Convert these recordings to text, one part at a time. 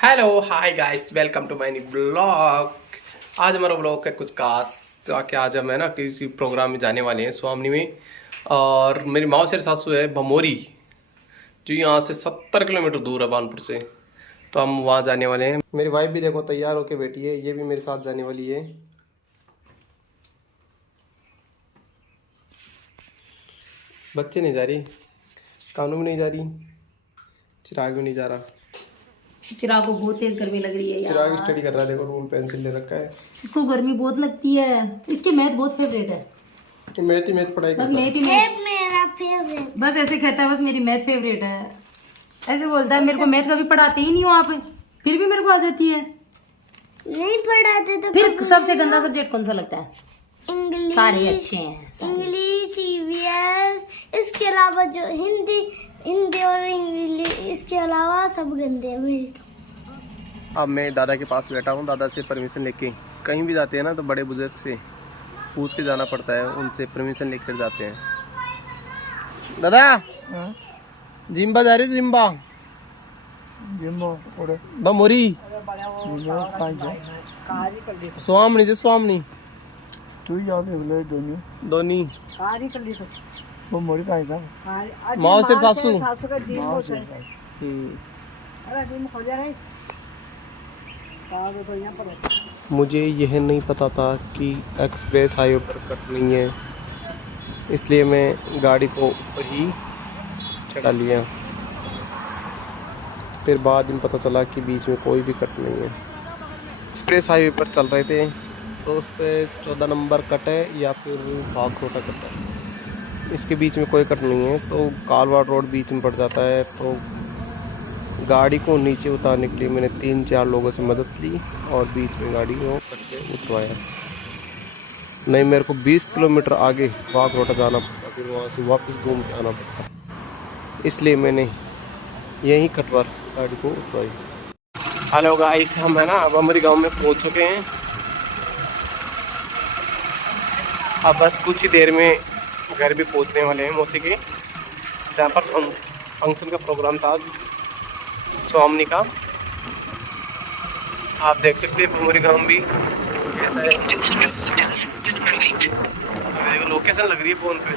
Hello hi guys, welcome to my new blog. आज हमारा blog है कुछ खास। तो कि आज हम है ना किसी प्रोग्राम में जाने वाले हैं स्वामनी में। और मेरी मौसी और सासू है भमोरी, जो यहाँ से 70 किलोमीटर दूर है बानपुर से। तो हम वहाँ जाने वाले हैं। मेरी वाइफ भी देखो तैयार होके बैठी है, ये भी मेरे साथ जाने वाली है। बच्चे नहीं जा रही, कानू भी नहीं जा रही, चिराग भी नहीं जा रहा। चिराग को बहुत तेज गर्मी लग रही है यार। चिराग स्टडी कर रहा है, देखो रूल पेंसिल ले रखा है। इसको गर्मी बहुत लगती है। इसकी मैथ बहुत फेवरेट है। तो मैथ ही मैथ पढ़ाई बस करता है। मैथ ही मैथ मेरा फेवरेट, बस ऐसे कहता है, बस मेरी मैथ फेवरेट है। ऐसे बोलता है। मेरे को मैथ कभी पढ़ाते ही नहीं हो आप, फिर भी मेरे को आ जाती है। नहीं पढ़ाते तो फिर सबसे गंदा सब्जेक्ट कौन सा लगता है? इंग्लिश। सारे अच्छे हैं इंग्लिश, ईवीएस, इसके अलावा जो हिंदी हिंदी और इंग्लिश, इसके अलावा सब गंदे हैं मेरे तो। अब मैं दादा के पास बैठा हूँ, दादा से परमिशन लेके। कहीं भी जाते हैं ना तो बड़े बुजुर्ग से पूछ के जाना पड़ता है, उनसे परमिशन लेकर जाते हैं। दादा जिम्बा जा रही, जिम्बा बमोरी स्वामनी से स्वामनी दोनी माँ से सासू। मुझे यह नहीं पता था कि एक्सप्रेस हाईवे पर कट नहीं है, इसलिए मैं गाड़ी को ऊपर ही चढ़ा लिया। फिर बाद में पता चला कि बीच में कोई भी कट नहीं है। एक्सप्रेस हाईवे पर चल रहे थे तो उस पर 14 नंबर कट है या फिर भागरोटा कट है, इसके बीच में कोई कट नहीं है। तो कालवाड़ रोड बीच में पड़ जाता है। तो गाड़ी को नीचे उतारने के लिए मैंने 3-4 लोगों से मदद ली और बीच में गाड़ी को कट के उतरवाया। नहीं, मेरे को 20 किलोमीटर आगे भागरोटा जाना पड़ता, फिर वहाँ से वापस घूम के आना पड़ता, इसलिए मैंने यहीं कटवर गाड़ी को उतरवाई। हेलो गाइस, हम है ना अब हमारे गांव में पहुंच चुके हैं। अब बस कुछ ही देर में घर भी पहुंचने वाले हैं मौसी के, जहाँ पर फंक्शन का प्रोग्राम था आज स्वामनी का। आप देख सकते हैं हमारे गांव भी कैसा है। लोकेशन लग रही है फोन पे।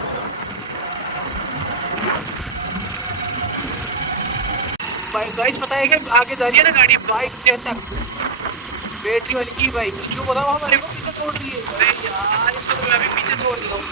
बाइक गाइस पता है कि आगे जा रही है ना गाड़ी, बाइक चेतक बैटरी वाली की बाइक, जो बताओ हमारे को पीछे छोड़ रही है। अरे यार, इसको तो मैं अभी पीछे छोड़ दिया हूँ।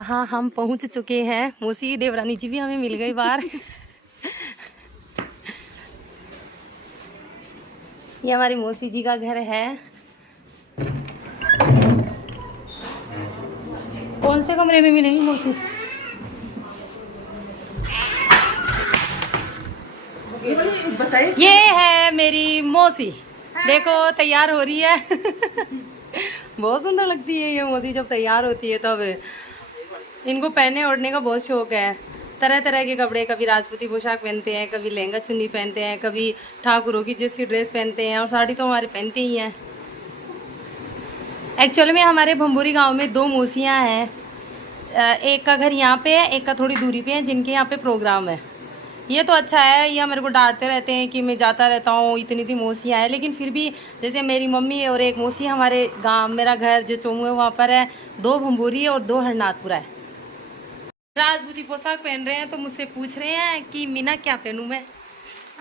हाँ, हम पहुंच चुके हैं। मौसी देवरानी जी भी हमें मिल गई बाहर। ये हमारी मौसी जी का घर है। कौन से कमरे में मिलेंगी मौसी? ये है मेरी मौसी, देखो तैयार हो रही है। बहुत सुंदर लगती है ये मौसी जब तैयार होती है तब। इनको पहने ओढ़ने का बहुत शौक है। तरह तरह के कपड़े, कभी राजपूती पोशाक पहनते हैं, कभी लहंगा चुन्नी पहनते हैं, कभी ठाकुरों की जैसी ड्रेस पहनते हैं, और साड़ी तो हमारे पहनते ही हैं। एक्चुअली में हमारे भंबूरी गांव में 2 मौसियाँ हैं। एक का घर यहाँ पे है, एक का थोड़ी दूरी पे है, जिनके यहाँ पे प्रोग्राम है। ये तो अच्छा है, ये मेरे को डांटते रहते हैं कि मैं जाता रहता हूँ, इतनी मौसियाँ हैं, लेकिन फिर भी जैसे मेरी मम्मी और एक मौसी हमारे गाँव, मेरा घर जो चोमू है वहाँ पर है, 2 भंबूरी और 2 हरनाथपुरा है। राजपूती पोशाक पहन रहे हैं तो मुझसे पूछ रहे हैं कि मीना क्या पहनूं मैं।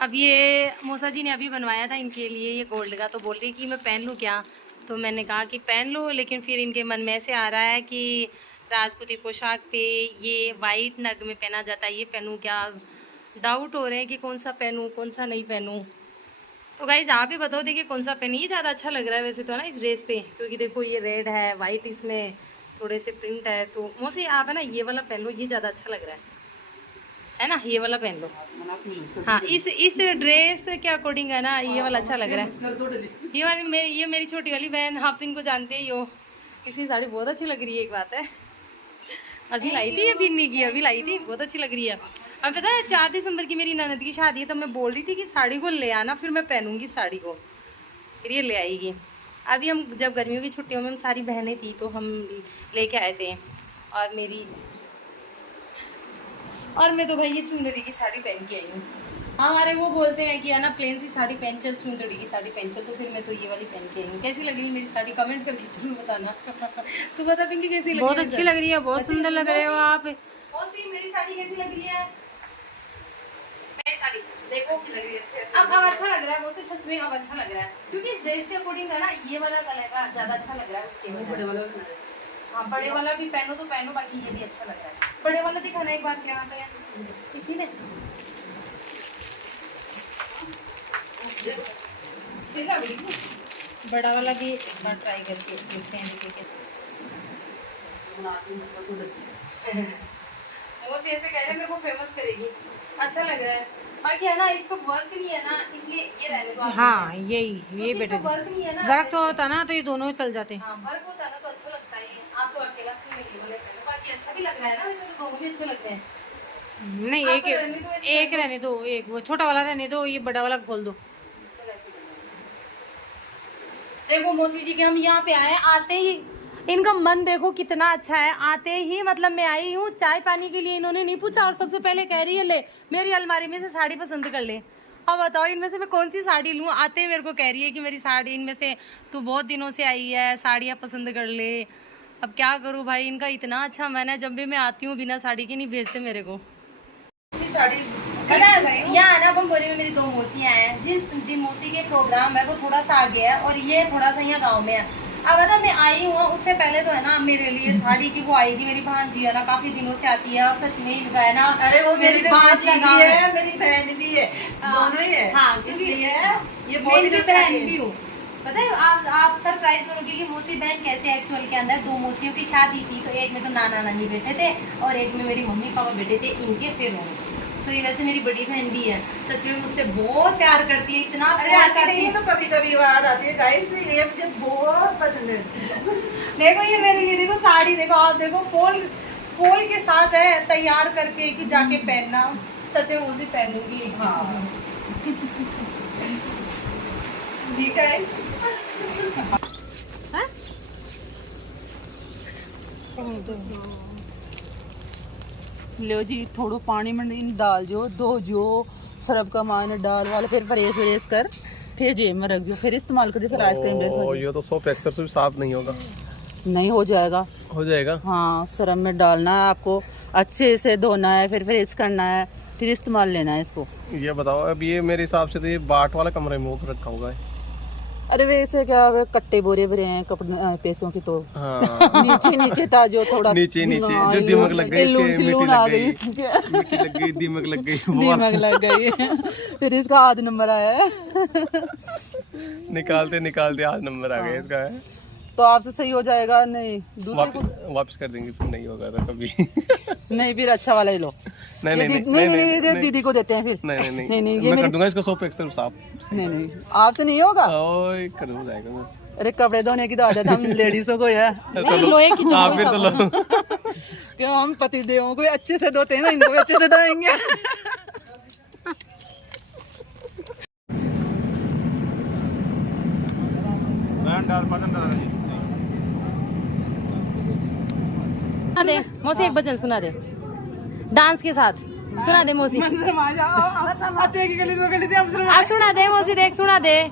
अब ये मौसा जी ने अभी बनवाया था इनके लिए ये गोल्ड का, तो बोल रही कि मैं पहन लूँ क्या। तो मैंने कहा कि पहन लो, लेकिन फिर इनके मन में ऐसे आ रहा है कि राजपूती पोशाक पे ये वाइट नग में पहना जाता है, ये पहनूँ क्या। डाउट हो रहे हैं कि कौन सा पहनूँ कौन सा नहीं पहनूँ। तो गाइज आप ही बताओ, देखिए कौन सा पहनी। ये ज़्यादा अच्छा लग रहा है वैसे तो ना इस ड्रेस पे, क्योंकि देखो ये रेड है, वाइट इसमें थोड़े से प्रिंट है। तो मौसी आप है ना ये वाला पहन लो, ये ज़्यादा अच्छा लग रहा है। है ना, ये वाला पहन लो। हाँ, इस ड्रेस के अकॉर्डिंग है ना, ये वाला अच्छा लग रहा है। ये मेरी छोटी वाली बहन, आप इनको जानते ही हो, इसकी साड़ी बहुत अच्छी लग रही है। एक बात है, अभी लाई थी, ये बिन्नी की अभी लाई थी, बहुत अच्छी लग रही है। अब पता है 4 दिसंबर की मेरी ननद की शादी है, तो मैं बोल रही थी कि साड़ी को ले आना, फिर मैं पहनूंगी साड़ी को, फिर ये ले आएगी। अभी हम जब गर्मियों की छुट्टियों में हम सारी बहनें थी तो हम लेके आए थे, और मैं तो भाई ये चुनरी की साड़ी पहन के आई हूँ। हमारे वो बोलते हैं कि है ना, प्लेन सी साड़ी पहन चल, चुनरी की साड़ी पहन चल, तो फिर मैं तो ये वाली पहन के आई हूँ। कैसी लग रही है मेरी साड़ी, कमेंट करके जरूर बताना। तू बता पिंकी कैसी लग रही है? बहुत अच्छी लग रही है, बहुत सुंदर लग रहे हो आप। मौसी मेरी साड़ी कैसी लग रही है? मेरी साड़ी देखो अच्छी लग रही है। अब अच्छा लग रहा है वो, सच में अब अच्छा लग रहा है, क्योंकि इस ड्रेस के अकॉर्डिंग है ना, ये वाला कलर का ज्यादा अच्छा लग रहा है उसके बड़े वाला। हाँ, बड़े वाला भी पहनो तो पहनो, बाकी ये भी अच्छा लग रहा है। बड़े वाला दिखाना एक बार, क्या पे इसी ने बड़ा वाला भी एक बार ट्राई करके देखते हैं। वो से ऐसे कह रहे हैं मेरे को फेमस करेगी, अच्छा लग रहा है। बाकी है ना, इसको वर्क नहीं है ना, इसलिए ये रहने दो। हाँ, ये बेटर वर्क नहीं है ना, वर्क तो होता ना तो ये दोनों चल जाते हैं। हाँ, वर्क होता ना तो अच्छा लगता है। आप तो अकेला से ये वाले कर लो, बाकी अच्छा भी लग रहा है ना, वैसे तो दोनों भी अच्छे लगते हैं। नहीं, एक रहने दो, एक वो छोटा वाला रहने दो, ये बड़ा वाला खोल दो। देखो मौसी जी के हम यहाँ पे आए, आते ही इनका मन देखो कितना अच्छा है। आते ही मतलब मैं आई हूँ चाय पानी के लिए, इन्होंने नहीं पूछा, और सबसे पहले कह रही है ले मेरी अलमारी में से साड़ी पसंद कर ले। अब बताओ इनमें से मैं कौन सी साड़ी लूँ? आते ही मेरे को कह रही है कि मेरी साड़ी इनमें से तू बहुत दिनों से आई है, साड़ियाँ पसंद कर ले। अब क्या करूँ भाई, इनका इतना अच्छा मन है, जब भी मैं आती हूँ बिना साड़ी के नहीं भेजते मेरे को। यहाँ ना बम्बोरी में मेरी 2 मौसियाँ हैं, जिन मौसी के प्रोग्राम है वो थोड़ा सा आगे है, और ये थोड़ा सा यहाँ गाँव में है। अब बता मैं आई हूँ, उससे पहले तो है ना मेरे लिए साड़ी की वो आएगी, मेरी भांजी है ना, काफी दिनों से आती है, और सच में इनका है ना, अरे वो मेरी भांजी भी है, मेरी बहन भी है, दोनों ही है। हाँ, ये बहुत बहन भी हूँ। पता है आप सरप्राइज करोगे कि मौसी बहन कैसे है। एक्चुअल के अंदर 2 मौसियों की शादी थी, तो एक में तो नाना नानी बैठे थे, और एक में मेरी मम्मी पापा बैठे थे, इनके फिर होंगे। तो ये वैसे मेरी बड़ी बहन भी है, सच में मुझसे बहुत प्यार करती है, इतना प्यार करती है। तो कभी कभी बाहर आती है गाइस, ये मुझे बहुत पसंद है। देखो ये मेरे लिए, देखो साड़ी देखो, आप देखो फूल के साथ है तैयार करके कि जाके पहनना, सच में उसी पहनूंगी। हाँ ठीक है। लो जी, थोड़ा पानी में डाल जो, धो जो, सरब का मान डाल वाले, फिर फ्रेश कर, फिर जेब में रख जो, फिर इस्तेमाल कर जो, फिर आइसक्रीम और ये तो सोप एक्सर से भी साफ नहीं होगा। नहीं हो जाएगा, हो जाएगा। हाँ, सरब में डालना है आपको, अच्छे से धोना है, फिर फ्रेश करना है, फिर इस्तेमाल लेना है इसको। ये बताओ, अब ये मेरे हिसाब से तो ये बाट वाला कमरे में रखा होगा। अरे वैसे क्या कट्टे बोरे भरे हैं कपड़े पैसों की, तो हाँ। नीचे था जो थोड़ा नीचे जो दिमक लग गई, इसके मिट्टी लग गई, दिमक लग गई, दिमक लग गई। फिर इसका आज नंबर आया है। निकालते आज नंबर आ गया इसका है। तो आपसे सही हो जाएगा? नहीं, दूसरे को वापस कर देंगे, फिर नहीं होगा तो कभी। नहीं, फिर अच्छा वाला ही लो। नहीं, दीदी को देते हैं फिर। नहीं, मैं कर दूंगा इसको सोप एक्सर साफ। नहीं, आपसे नहीं होगा। ओए कर दूंगा जाएगा। अरे कपड़े धोने की तो आदत हम लेडीजों को है। लोहे की फिर तो लो। क्यों, हम पति देवों को अच्छे से धोते हैं ना, इनको भी अच्छे से धोएंगे। दे मौसी, एक भजन सुना दे डांस के साथ, सुना दे मौसी। सुना दे मौसी, देख सुना दे।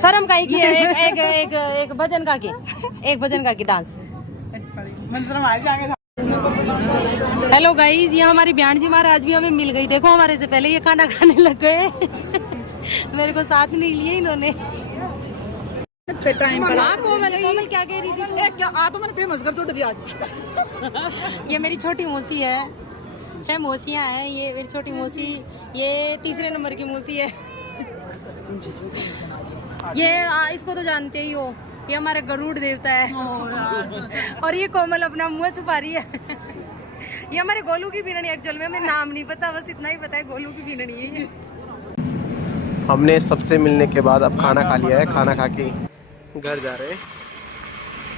शर्म का की है, एक भजन का की, एक भजन का की डांस। हेलो गाइज, ये हमारी बयान जी महाराज भी हमें मिल गई। देखो हमारे से पहले ये खाना खाने लग गए। मेरे को साथ नहीं लिए इन्होंने। टाइम पर कोमल क्या कह रही थी? क्या आ तो मैंने फेमस कर छोड़ दिया आज। ये मेरी छोटी मौसी है, 6 मौसियाँ हैं। ये मेरी छोटी मौसी, ये 3रे नंबर की मौसी है। ये इसको तो जानते ही हो, ये हमारे गरुड़ देवता है। और ये कोमल अपना मुंह छुपा रही है। ये हमारे गोलू की बीननी एक्चुअल में हमें नाम नहीं पता, बस इतना ही पता है गोलू की बीननी है ये। हमने सबसे मिलने के बाद अब खाना खा लिया है, खाना खा के घर जा रहे हैं।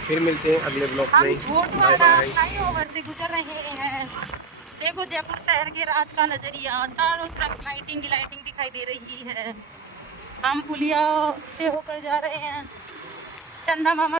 फिर मिलते हैं अगले ब्लॉग में। Bye bye. फ्लाईओवर से गुजर रहे हैं। देखो जयपुर शहर के रात का नजरिया, चारों तरफ लाइटिंग दिखाई दे रही है। हम पुलिया से होकर जा रहे हैं। चंदा मामा